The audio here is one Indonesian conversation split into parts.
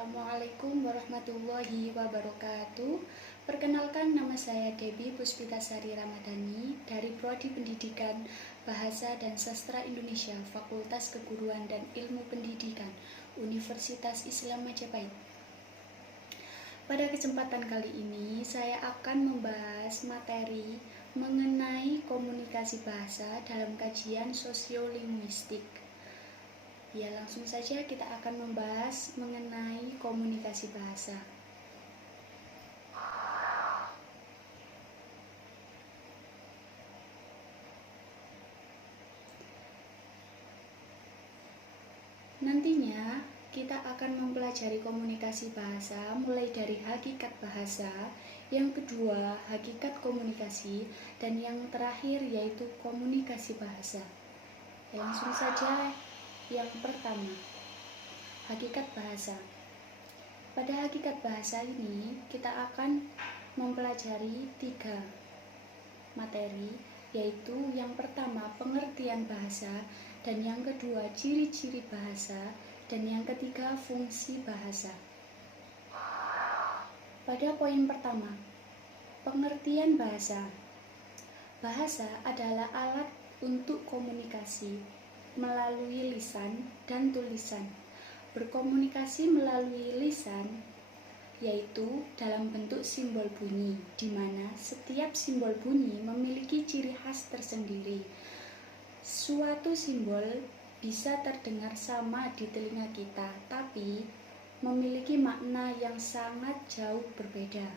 Assalamualaikum warahmatullahi wabarakatuh. Perkenalkan, nama saya Debbie Puspitasari Ramadhani dari Prodi Pendidikan Bahasa dan Sastra Indonesia, Fakultas Keguruan dan Ilmu Pendidikan, Universitas Islam Majapahit. Pada kesempatan kali ini, saya akan membahas materi mengenai komunikasi bahasa dalam kajian sosiolinguistik. Ya, langsung saja kita akan membahas mengenai komunikasi bahasa. Nantinya kita akan mempelajari komunikasi bahasa mulai dari hakikat bahasa, yang kedua hakikat komunikasi, dan yang terakhir yaitu komunikasi bahasa. Langsung saja. Yang pertama, hakikat bahasa. Pada hakikat bahasa ini kita akan mempelajari 3 materi, yaitu yang pertama pengertian bahasa, dan yang kedua ciri-ciri bahasa, dan yang ketiga fungsi bahasa. Pada poin pertama, pengertian bahasa. Bahasa adalah alat untuk komunikasi melalui lisan dan tulisan. Berkomunikasi melalui lisan yaitu dalam bentuk simbol bunyi, di mana setiap simbol bunyi memiliki ciri khas tersendiri. Suatu simbol bisa terdengar sama di telinga kita, tapi memiliki makna yang sangat jauh berbeda.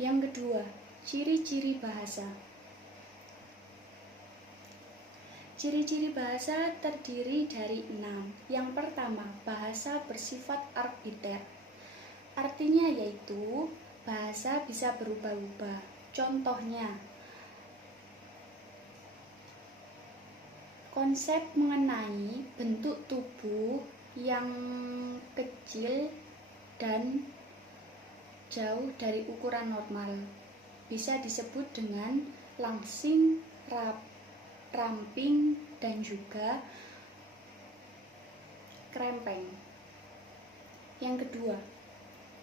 Yang kedua, ciri-ciri bahasa. Ciri-ciri bahasa terdiri dari 6. Yang pertama, bahasa bersifat arbiter. Artinya yaitu bahasa bisa berubah-ubah. Contohnya, konsep mengenai bentuk tubuh yang kecil dan jauh dari ukuran normal bisa disebut dengan langsing, ramping, dan juga krempeng. Yang kedua,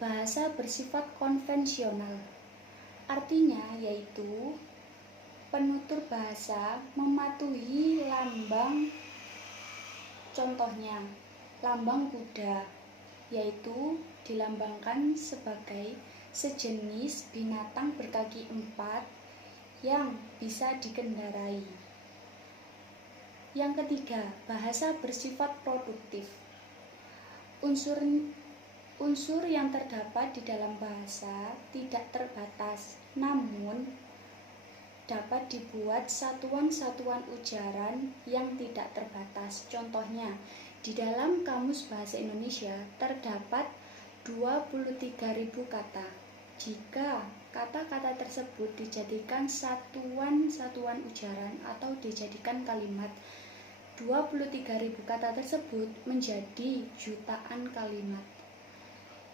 bahasa bersifat konvensional. Artinya yaitu penutur bahasa mematuhi lambang, contohnya lambang kuda, yaitu dilambangkan sebagai sejenis binatang berkaki 4 yang bisa dikendarai. Yang ketiga, bahasa bersifat produktif. Unsur yang terdapat di dalam bahasa tidak terbatas, namun dapat dibuat satuan-satuan ujaran yang tidak terbatas. Contohnya, di dalam Kamus Bahasa Indonesia terdapat 23.000 kata. Jika kata-kata tersebut dijadikan satuan-satuan ujaran atau dijadikan kalimat, 23.000 kata tersebut menjadi jutaan kalimat.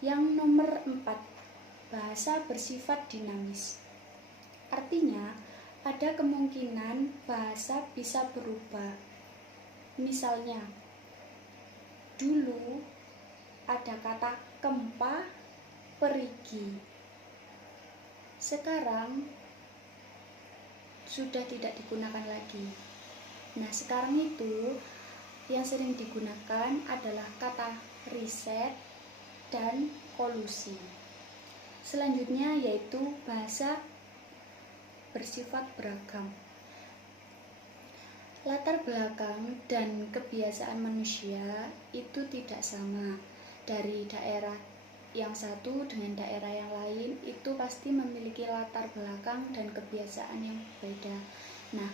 Yang nomor 4, bahasa bersifat dinamis. Artinya, ada kemungkinan bahasa bisa berubah. Misalnya, dulu ada kata kempa, perigi. Sekarang sudah tidak digunakan lagi. Nah, sekarang itu yang sering digunakan adalah kata riset dan kolusi. Selanjutnya yaitu bahasa bersifat beragam. Latar belakang dan kebiasaan manusia itu tidak sama. Dari daerah yang satu dengan daerah yang lain itu pasti memiliki latar belakang dan kebiasaan yang berbeda. Nah,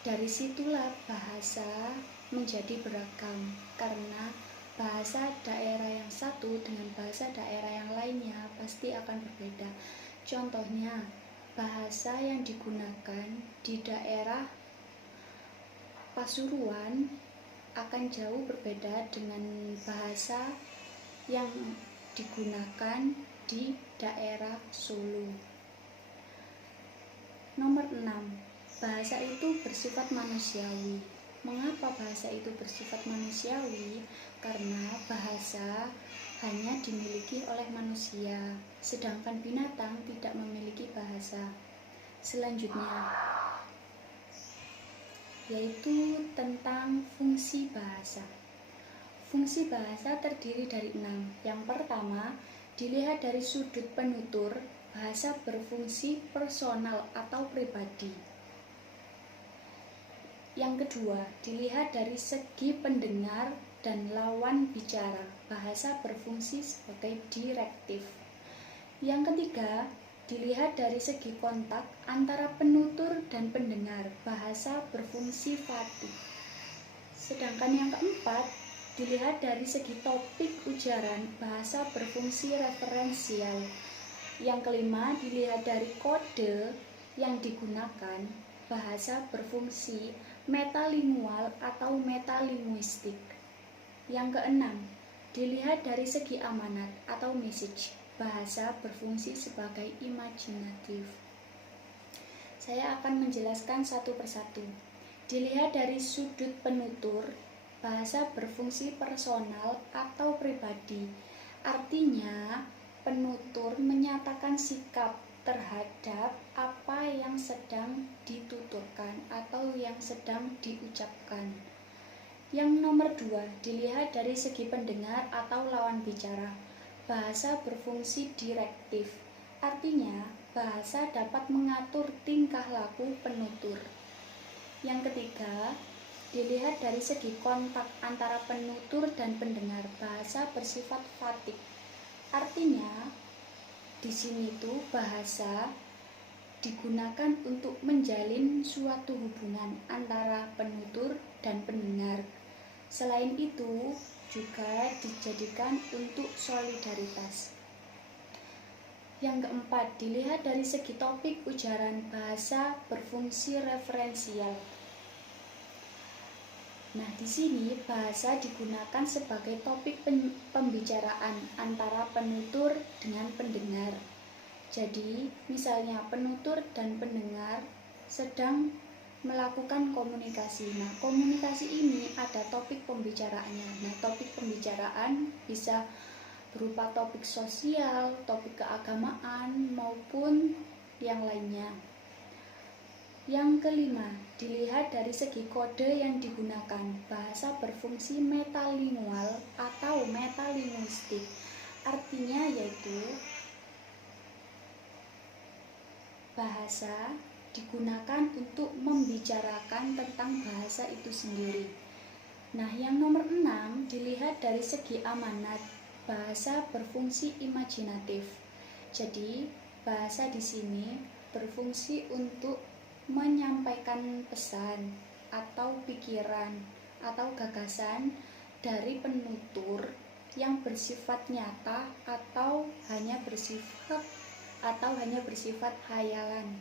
dari situlah bahasa menjadi beragam, karena bahasa daerah yang satu dengan bahasa daerah yang lainnya pasti akan berbeda. Contohnya, bahasa yang digunakan di daerah Pasuruan akan jauh berbeda dengan bahasa yang digunakan di daerah Solo. Nomor 6, bahasa itu bersifat manusiawi. Mengapa bahasa itu bersifat manusiawi? Karena bahasa hanya dimiliki oleh manusia, sedangkan binatang tidak memiliki bahasa. Selanjutnya, yaitu tentang fungsi bahasa. Fungsi bahasa terdiri dari 6. Yang pertama, dilihat dari sudut penutur, bahasa berfungsi personal atau pribadi. Yang kedua, dilihat dari segi pendengar dan lawan bicara, bahasa berfungsi sebagai direktif. Yang ketiga, dilihat dari segi kontak antara penutur dan pendengar, bahasa berfungsi fatik. Sedangkan yang keempat, dilihat dari segi topik ujaran, bahasa berfungsi referensial. Yang kelima, dilihat dari kode yang digunakan, bahasa berfungsi metalingual atau metalinguistik. Yang keenam, dilihat dari segi amanat atau message, bahasa berfungsi sebagai imajinatif. Saya akan menjelaskan satu persatu. Dilihat dari sudut penutur, bahasa berfungsi personal atau pribadi. Artinya, penutur menyatakan sikap terhadap apa yang sedang dituturkan atau yang sedang diucapkan. Yang nomor 2, dilihat dari segi pendengar atau lawan bicara. Bahasa berfungsi direktif. Artinya, bahasa dapat mengatur tingkah laku penutur. Yang ketiga, dilihat dari segi kontak antara penutur dan pendengar, bahasa bersifat fatik. Artinya, di sini tuh bahasa digunakan untuk menjalin suatu hubungan antara penutur dan pendengar. Selain itu, juga dijadikan untuk solidaritas. Yang keempat, dilihat dari segi topik ujaran, bahasa berfungsi referensial. Nah, di sini bahasa digunakan sebagai topik pembicaraan antara penutur dengan pendengar. Jadi, misalnya penutur dan pendengar sedang melakukan komunikasi. Nah, komunikasi ini ada topik pembicaraannya. Nah, topik pembicaraan bisa berupa topik sosial, topik keagamaan, maupun yang lainnya. Yang kelima, dilihat dari segi kode yang digunakan, bahasa berfungsi metalingual atau metalinguistik. Artinya yaitu bahasa digunakan untuk membicarakan tentang bahasa itu sendiri. Nah, yang nomor 6, dilihat dari segi amanat, bahasa berfungsi imajinatif. Jadi, bahasa di sini berfungsi untuk menyampaikan pesan atau pikiran atau gagasan dari penutur yang bersifat nyata atau hanya bersifat hayalan.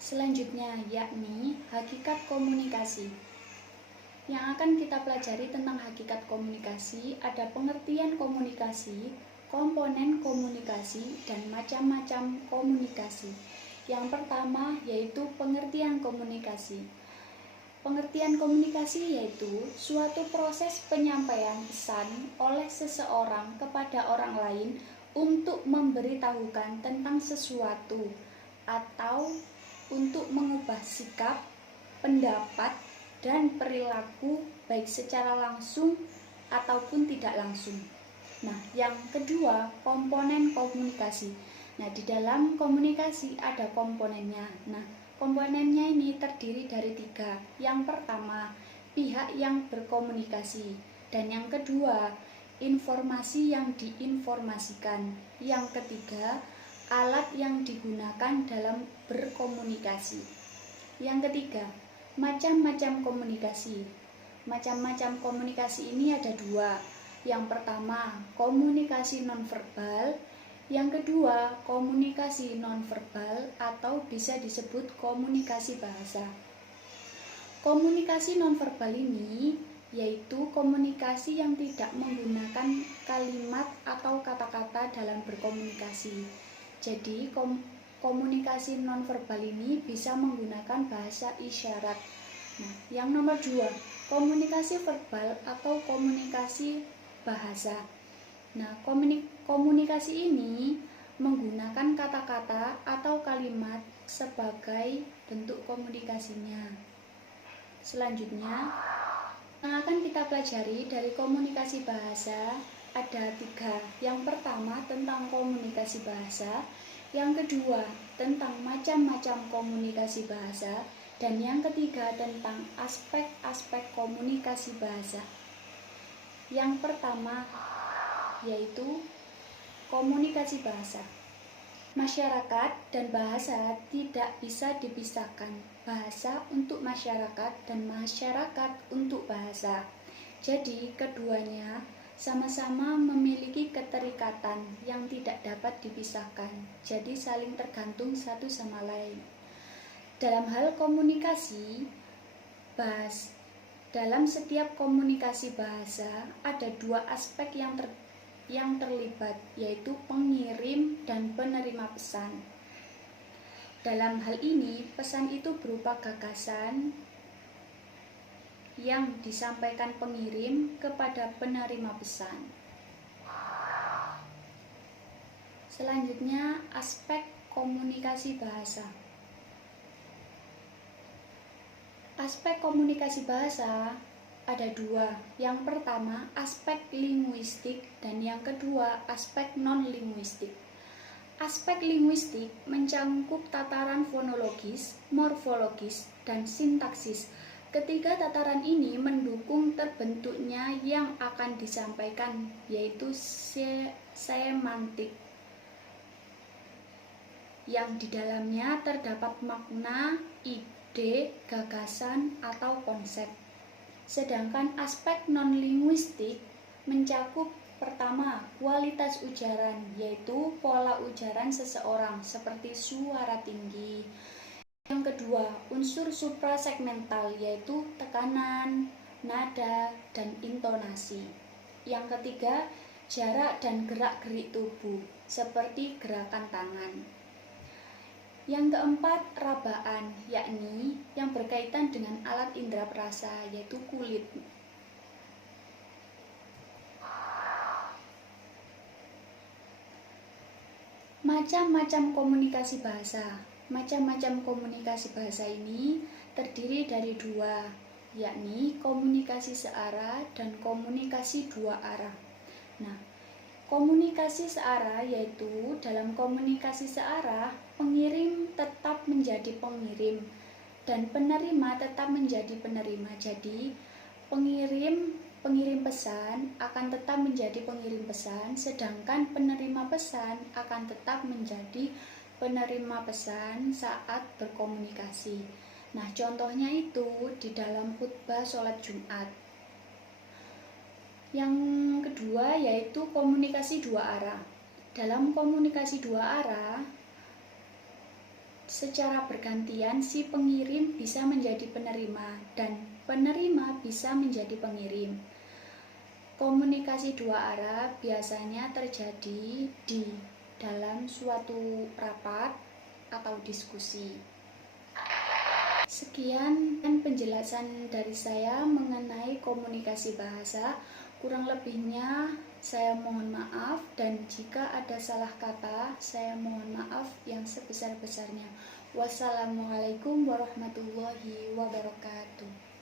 Selanjutnya, yakni hakikat komunikasi. Yang akan kita pelajari tentang hakikat komunikasi ada pengertian komunikasi, komponen komunikasi, dan macam-macam komunikasi. Yang pertama yaitu pengertian komunikasi. Pengertian komunikasi yaitu suatu proses penyampaian pesan oleh seseorang kepada orang lain untuk memberitahukan tentang sesuatu atau untuk mengubah sikap, pendapat, dan perilaku baik secara langsung ataupun tidak langsung. Nah, yang kedua, komponen komunikasi. Nah, di dalam komunikasi ada komponennya. Nah, komponennya ini terdiri dari 3. Yang pertama, pihak yang berkomunikasi. Dan yang kedua, informasi yang diinformasikan. Yang ketiga, alat yang digunakan dalam berkomunikasi. Yang ketiga, macam-macam komunikasi. Macam-macam komunikasi ini ada 2. Yang pertama, komunikasi nonverbal. Yang kedua, komunikasi nonverbal atau bisa disebut komunikasi bahasa. Komunikasi nonverbal ini yaitu komunikasi yang tidak menggunakan kalimat atau kata-kata dalam berkomunikasi. Jadi komunikasi nonverbal ini bisa menggunakan bahasa isyarat. Nah, yang nomor 2, komunikasi verbal atau komunikasi bahasa. Nah, komunikasi ini menggunakan kata-kata atau kalimat sebagai bentuk komunikasinya. Selanjutnya, yang akan kita pelajari dari komunikasi bahasa ada 3. Yang pertama tentang komunikasi bahasa, yang kedua tentang macam-macam komunikasi bahasa, dan yang ketiga tentang aspek-aspek komunikasi bahasa. Yang pertama yaitu komunikasi bahasa. Masyarakat dan bahasa tidak bisa dipisahkan. Bahasa untuk masyarakat dan masyarakat untuk bahasa. Jadi keduanya sama-sama memiliki keterikatan yang tidak dapat dipisahkan. Jadi saling tergantung satu sama lain. Dalam hal komunikasi, dalam setiap komunikasi bahasa ada 2 aspek yang terlibat, yaitu pengirim dan penerima pesan. Dalam hal ini, pesan itu berupa gagasan yang disampaikan pengirim kepada penerima pesan. Selanjutnya, aspek komunikasi bahasa. Aspek komunikasi bahasa ada 2. Yang pertama, aspek linguistik, dan yang kedua, aspek non-linguistik. Aspek linguistik mencakup tataran fonologis, morfologis, dan sintaksis. Ketiga tataran ini mendukung terbentuknya yang akan disampaikan, yaitu semantik, yang di dalamnya terdapat makna, ide, gagasan, atau konsep. Sedangkan aspek non-linguistik mencakup pertama, kualitas ujaran, yaitu pola ujaran seseorang seperti suara tinggi. Yang kedua, unsur suprasegmental, yaitu tekanan, nada, dan intonasi. Yang ketiga, jarak dan gerak-gerik tubuh seperti gerakan tangan. Yang keempat, rabaan, yakni yang berkaitan dengan alat indera perasa, yaitu kulit. Macam-macam komunikasi bahasa. Macam-macam komunikasi bahasa ini terdiri dari 2, yakni komunikasi searah dan komunikasi 2 arah. Nah, komunikasi searah yaitu dalam komunikasi searah, pengirim tetap menjadi pengirim dan penerima tetap menjadi penerima. Jadi, pengirim pesan akan tetap menjadi pengirim pesan, sedangkan penerima pesan akan tetap menjadi penerima pesan saat berkomunikasi. Nah, contohnya itu di dalam khutbah sholat Jumat. Yang kedua yaitu komunikasi 2 arah. Dalam komunikasi 2 arah, secara bergantian si pengirim bisa menjadi penerima dan penerima bisa menjadi pengirim. Komunikasi 2 arah biasanya terjadi di dalam suatu rapat atau diskusi. Sekian penjelasan dari saya mengenai komunikasi bahasa. Kurang lebihnya saya mohon maaf, dan jika ada salah kata saya mohon maaf yang sebesar-besarnya. Wassalamualaikum warahmatullahi wabarakatuh.